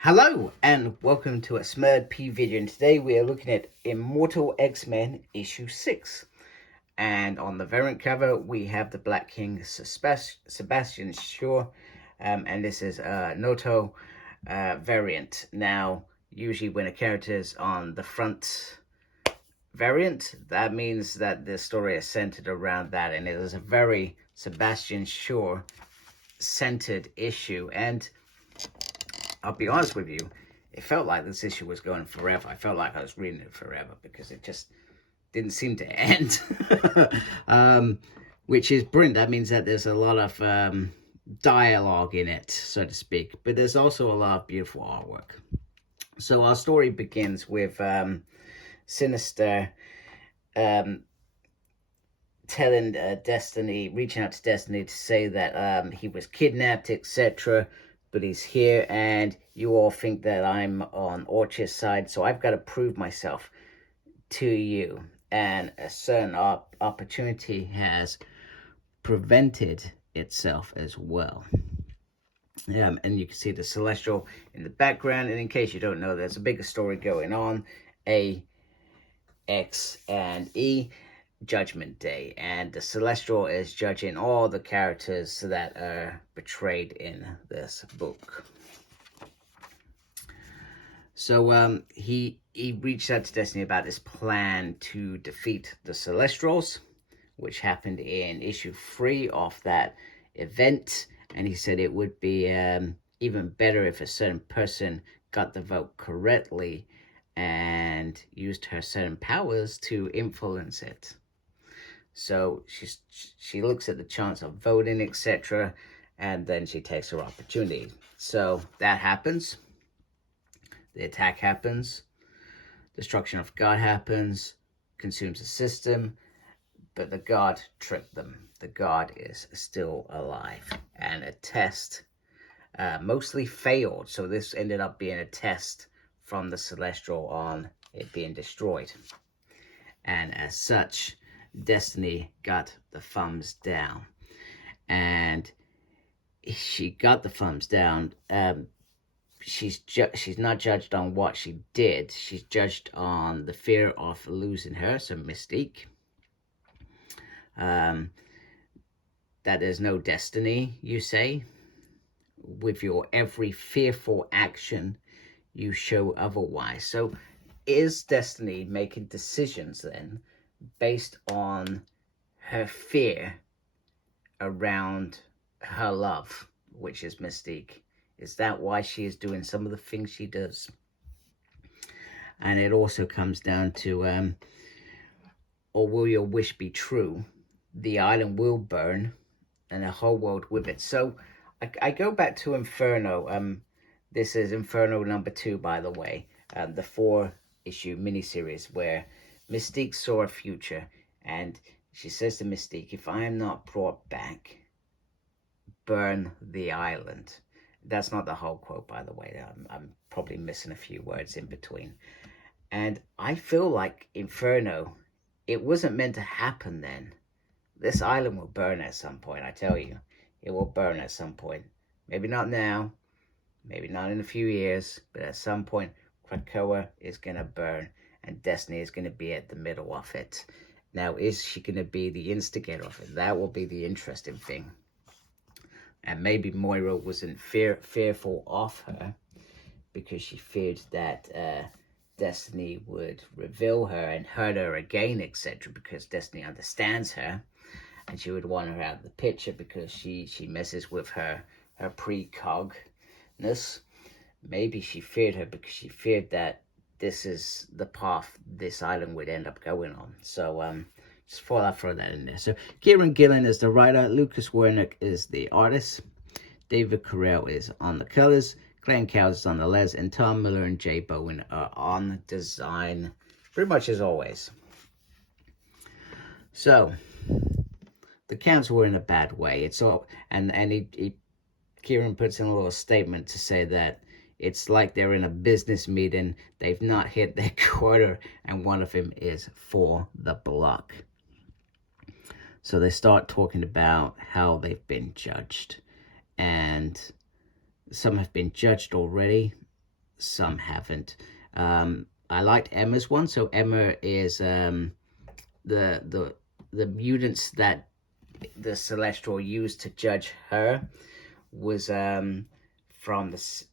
Hello and welcome to a Smurd P video, and today we are looking at Immortal X-Men issue 6. And on the variant cover we have the Black King Sebastian Shaw, and this is a Noto variant. Now usually when a character is on the front variant, that means that the story is centered around that, and it is a very Sebastian Shaw centered issue. And I'll be honest with you, it felt like this issue was going forever. I felt like I was reading it forever because it just didn't seem to end. Which is brilliant. That means that there's a lot of dialogue in it, so to speak. But there's also a lot of beautiful artwork. So our story begins with Sinister telling Destiny, reaching out to Destiny to say that he was kidnapped, etc., but he's here, and you all think that I'm on Orchard's side, so I've got to prove myself to you. And a certain opportunity has prevented itself as well. And you can see the Celestial in the background, and in case you don't know, there's a bigger story going on. A, X, and E. Judgment Day, and the Celestial is judging all the characters that are portrayed in this book. So he reached out to Destiny about his plan to defeat the Celestials, which happened in issue 3 of that event, and he said it would be even better if a certain person got the vote correctly and used her certain powers to influence it. So she looks at the chance of voting, etc., and then she takes her opportunity. So that happens. The attack happens. Destruction of God happens. Consumes the system. But the God tricked them. The God is still alive. And a test mostly failed. So this ended up being a test from the Celestial on it being destroyed. And as such, Destiny got the thumbs down, and she got the thumbs down. She's not judged on what she did. She's judged on the fear of losing her, so Mystique. That there's no destiny, you say. With your every fearful action, you show otherwise. So is Destiny making decisions then based on her fear around her love, which is Mystique? Is that why she is doing some of the things she does? And it also comes down to, or will your wish be true? The island will burn, and the whole world with it. So I go back to Inferno. This is Inferno number 2, by the way, the 4-issue miniseries where Mystique saw a future, and she says to Mystique, if I am not brought back, burn the island. That's not the whole quote, by the way. I'm probably missing a few words in between. And I feel like Inferno, it wasn't meant to happen then. This island will burn at some point, I tell you. It will burn at some point. Maybe not now, maybe not in a few years, but at some point, Krakoa is going to burn. And Destiny is going to be at the middle of it. Now, is she going to be the instigator of it? That will be the interesting thing. And maybe Moira wasn't fearful of her because she feared that Destiny would reveal her and hurt her again, etc. Because Destiny understands her, and she would want her out of the picture because she messes with her precogness. Maybe she feared her because she feared that this is the path this island would end up going on. So just thought I'd throw that in there. So Kieron Gillian is the writer, Lucas Wernick is the artist, David Carell is on the colors, Glenn Cowles is on the letters, and Tom Miller and Jay Bowen are on design, pretty much as always. So the counts were in a bad way. It's all, and Kieron puts in a little statement to say that it's like they're in a business meeting, they've not hit their quota, and one of them is for the block. So they start talking about how they've been judged. And some have been judged already, some haven't. I liked Emma's one. So Emma is the mutants that the Celestial used to judge her was from the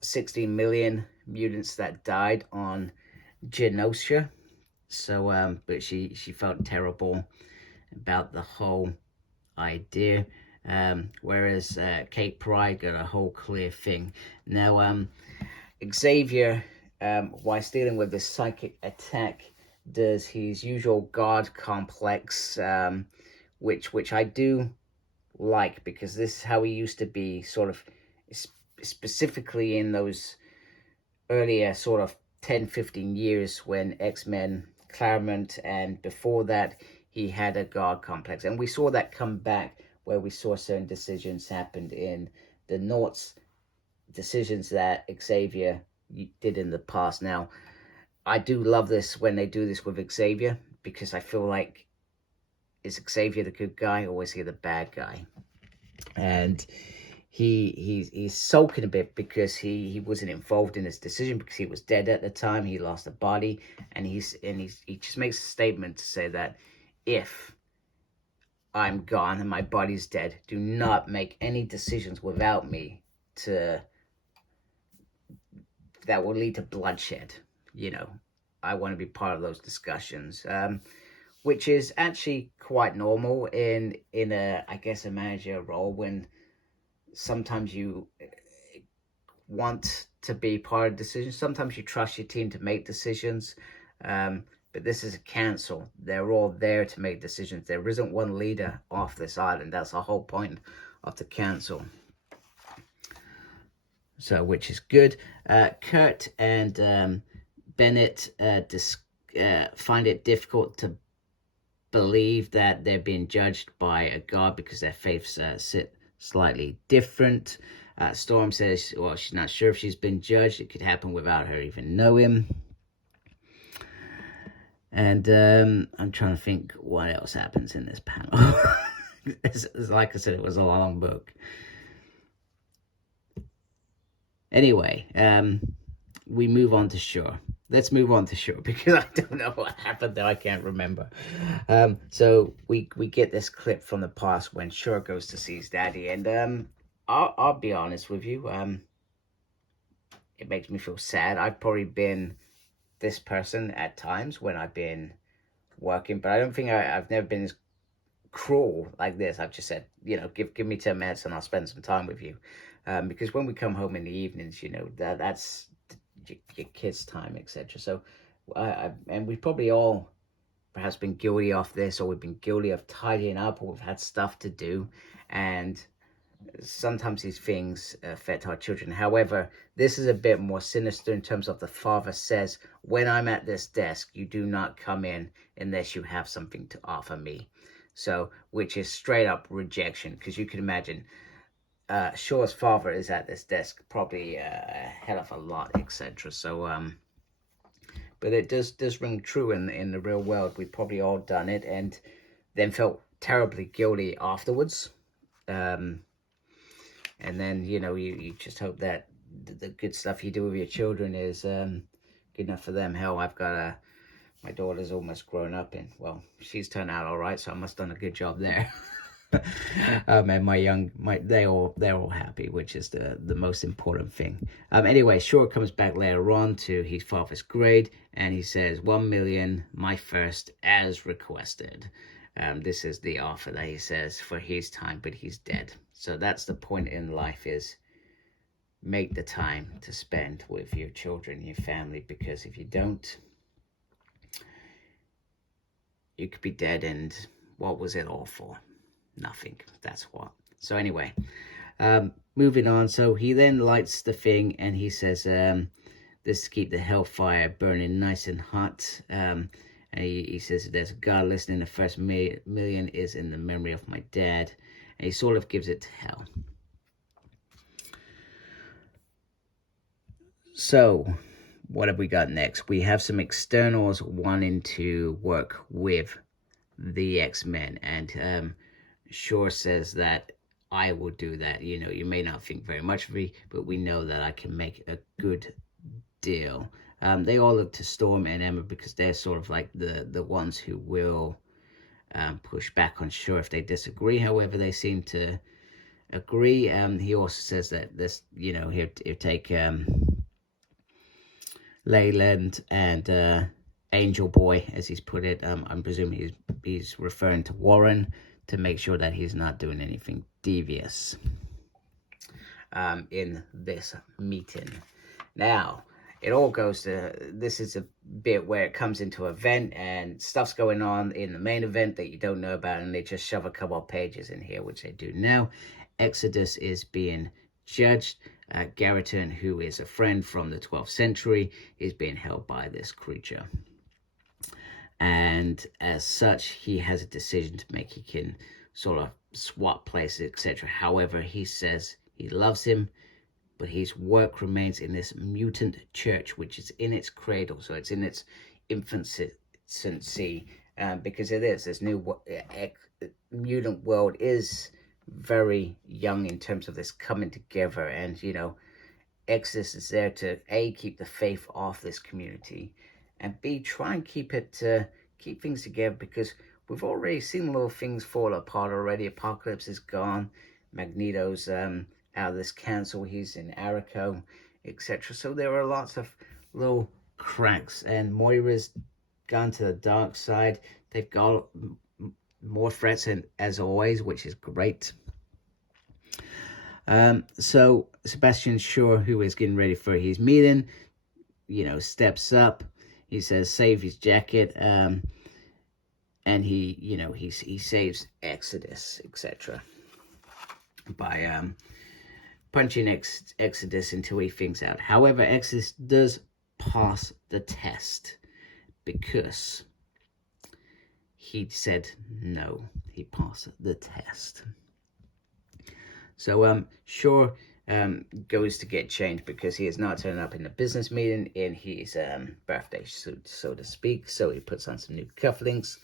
16 million mutants that died on Genosha. So, but she felt terrible about the whole idea. Whereas Kate Pryde got a whole clear thing. Now, Xavier, while dealing with this psychic attack, does his usual God complex, which I do like, because this is how he used to be, sort of specifically in those earlier sort of 10-15 years when X-Men Claremont, and before that he had a God complex, and we saw that come back where we saw certain decisions happened in the Noughts, decisions that Xavier did in the past. Now, I do love this when they do this with Xavier, because I feel like, is Xavier the good guy or is he the bad guy? And he's sulking a bit because he wasn't involved in this decision, because he was dead at the time. He lost a body, and he just makes a statement to say that if I'm gone and my body's dead, do not make any decisions without me that will lead to bloodshed. I want to be part of those discussions, which is actually quite normal in a, I guess, a manager role, when sometimes you want to be part of decisions. Sometimes you trust your team to make decisions, but this is a council. They're all there to make decisions. There isn't one leader off this island. That's the whole point of the council. So, which is good. Kurt and Bennett find it difficult to believe that they're being judged by a god, because their faiths sit slightly different. Storm says, well, she's not sure if she's been judged. It could happen without her even knowing. And I'm trying to think what else happens in this panel. It's like I said, it was a long book. Anyway, we move on to Shore. Let's move on to Shore, because I don't know what happened there. I can't remember. So we get this clip from the past when Shore goes to see his daddy, and I'll be honest with you. It makes me feel sad. I've probably been this person at times when I've been working, but I don't think I've never been as cruel like this. I've just said, give me 10 minutes and I'll spend some time with you. Because when we come home in the evenings, that's your kids' time, etc. So, and we've probably all perhaps been guilty of this, or we've been guilty of tidying up, or we've had stuff to do, and sometimes these things affect our children. However, this is a bit more sinister in terms of the father says, when I'm at this desk, you do not come in unless you have something to offer me. So, which is straight up rejection, because you can imagine Shore's father is at this desk probably a hell of a lot, etc. So, but it does ring true in the real world. We've probably all done it, and then felt terribly guilty afterwards. And then, you just hope that the good stuff you do with your children is good enough for them. Hell, I've got my daughter's almost grown up, and, well, she's turned out all right, so I must have done a good job there. And they're all happy, which is the most important thing. Anyway, Shore comes back later on to his father's grade, and he says, 1 million, my first, as requested. This is the offer that he says for his time, but he's dead. So that's the point in life, is make the time to spend with your children, your family, because if you don't, you could be dead, and what was it all for? Nothing. That's what. So anyway, moving on. So he then lights the thing, and he says, this to keep the hellfire burning nice and hot. And he says, there's a God listening. The first million is in the memory of my dad. And he sort of gives it to hell. So what have we got next? We have some externals wanting to work with the X-Men, and Shore says that I will do that. You may not think very much of me, but we know that I can make a good deal. They all look to Storm and Emma because they're sort of like the ones who will push back on Shaw if they disagree. However, they seem to agree. He also says that this, he'll take Leyland and Angel Boy, as he's put it. I'm presuming he's referring to Warren, to make sure that he's not doing anything devious in this meeting. Now, it all goes to, this is a bit where it comes into event and stuff's going on in the main event that you don't know about, and they just shove a couple of pages in here, which they do now. Exodus is being judged. Garriton, who is a friend from the 12th century, is being held by this creature. And as such, he has a decision to make. He can sort of swap places, etc. However, he says he loves him, but his work remains in this mutant church, which is in its cradle. So it's in its infancy, because it is. This new mutant world is very young in terms of this coming together. And, Exodus is there to, A, keep the faith of this community, and B, try and keep things together, because we've already seen little things fall apart already. Apocalypse is gone. Magneto's out of this council. He's in Arico, etc. So there are lots of little cracks, and Moira's gone to the dark side. They've got more threats, and as always, which is great. So Sebastian Shaw, who is getting ready for his meeting, steps up. He says, save his jacket, and he saves Exodus, etc. by punching Exodus until he thinks out. However, Exodus does pass the test because he said no. He passed the test. So Shaw goes to get changed because he is not turning up in the business meeting in his birthday suit, so to speak. So he puts on some new cufflinks,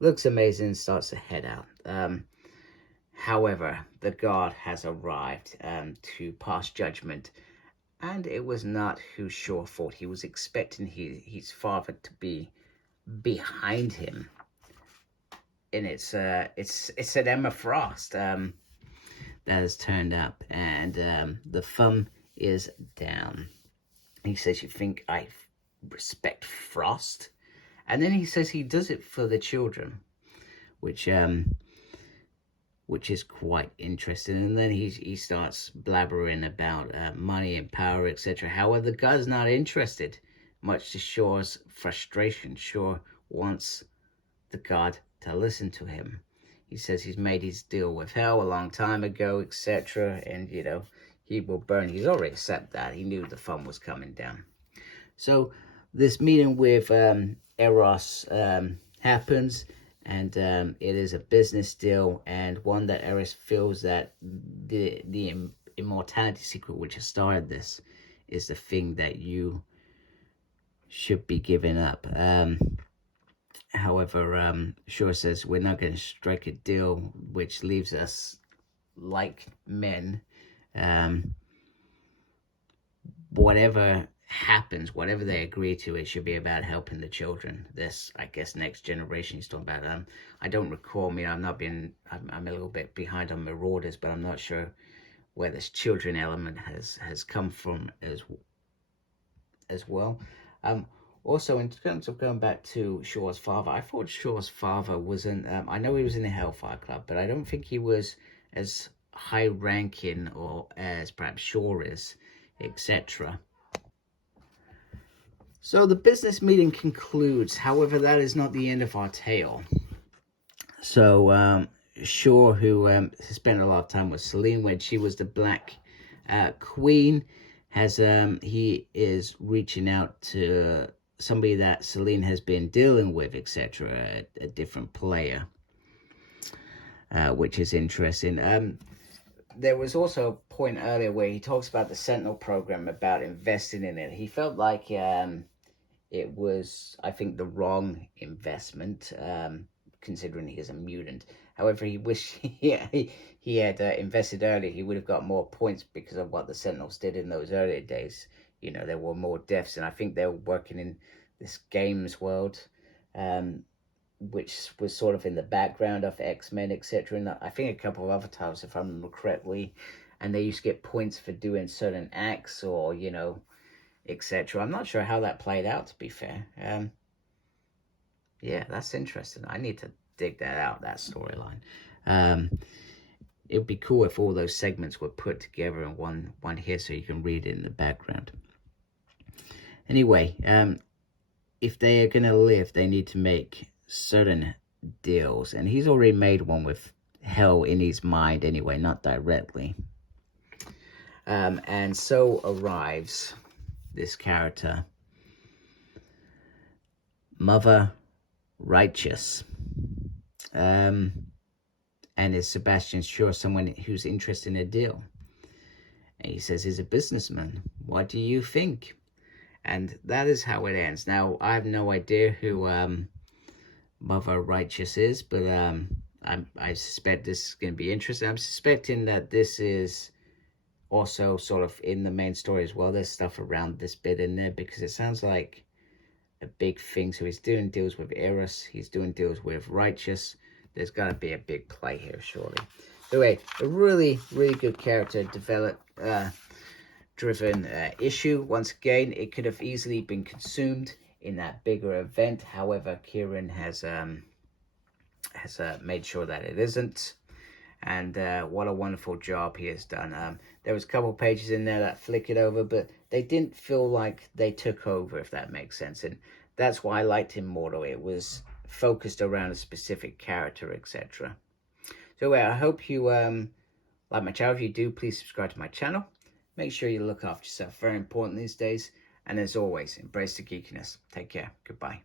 looks amazing, starts to head out. However, the guard has arrived to pass judgment, and it was not who Shaw thought. He was expecting his father to be behind him, and it's an Emma Frost that has turned up, and the thumb is down. He says, "You think I respect Frost?" And then he says he does it for the children, which is quite interesting. And then he starts blabbering about money and power, etc. However, the guy's not interested, much to Shaw's frustration. Shaw wants the god to listen to him. He says he's made his deal with hell a long time ago, etc. And, he will burn. He's already accepted that. He knew the fun was coming down. So this meeting with Eros happens, and it is a business deal, and one that Eros feels that the immortality secret, which has started this, is the thing that you should be giving up. However, Shaw says we're not going to strike a deal which leaves us like men. Whatever happens, whatever they agree to, it should be about helping the children. This, I guess, next generation he's talking about. I don't recall. I'm a little bit behind on Marauders, but I'm not sure where this children element has come from as well. Also, in terms of going back to Shaw's father, I thought Shaw's father wasn't, I know he was in the Hellfire Club, but I don't think he was as high-ranking or as perhaps Shaw is, etc. So the business meeting concludes. However, that is not the end of our tale. So Shaw, who spent a lot of time with Selene when she was the Black Queen, he is reaching out to somebody that Selene has been dealing with, etc., a different player, which is interesting. There was also a point earlier where he talks about the Sentinel program, about investing in it. He felt like it was, I think, the wrong investment, considering he is a mutant. However, he wished he had invested earlier. He would have got more points because of what the Sentinels did in those earlier days. you know, there were more deaths, and I think they were working in this games world, which was sort of in the background of X-Men, etc. And I think a couple of other titles, if I remember correctly, and they used to get points for doing certain acts, or, you know, etc. I'm not sure how that played out, to be fair. Yeah, that's interesting. I need to dig that out, that storyline. It would be cool if all those segments were put together in one here, so you can read it in the background. Anyway, if they are going to live, they need to make certain deals, and he's already made one with Hell in his mind anyway, not directly. And so arrives this character, Mother Righteous. And is Sebastian sure someone who's interested in a deal? And he says he's a businessman. What do you think? And that is how it ends. Now, I have no idea who Mother Righteous is, but I suspect this is going to be interesting. I'm suspecting that this is also sort of in the main story as well. There's stuff around this bit in there, because it sounds like a big thing. So he's doing deals with Eros, he's doing deals with Righteous. There's got to be a big play here, surely. So anyway, a really, really good character driven issue. Once again, it could have easily been consumed in that bigger event. However, Kieron has made sure that it isn't. And what a wonderful job he has done. There was a couple pages in there that flickered over, but they didn't feel like they took over, if that makes sense. And that's why I liked Immortal. It was focused around a specific character, etc. So I hope you like my channel. If you do, please subscribe to my channel. Make sure you look after yourself. Very important these days. And as always, embrace the geekiness. Take care. Goodbye.